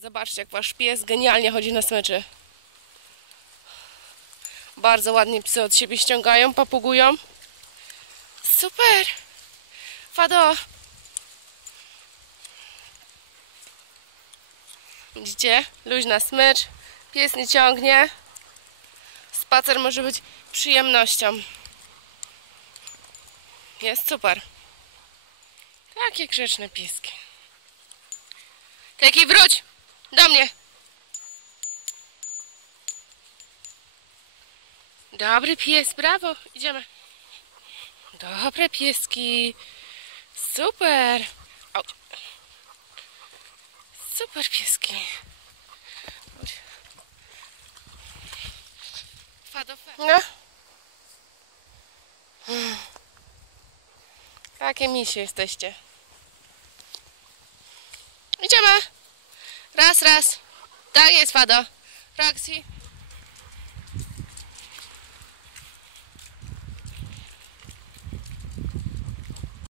Zobaczcie, jak wasz pies genialnie chodzi na smyczy. Bardzo ładnie psy od siebie ściągają, papugują. Super! Fado! Widzicie? Luźna smycz. Pies nie ciągnie. Spacer może być przyjemnością. Jest super. Takie grzeczne pieski. Teki, wróć! Do mnie! Dobry pies, brawo! Idziemy. Dobre pieski. Super. Au. Super pieski. No. Takie misie jesteście. Idziemy. Raz, raz. Tak jest, Fado. Roxy.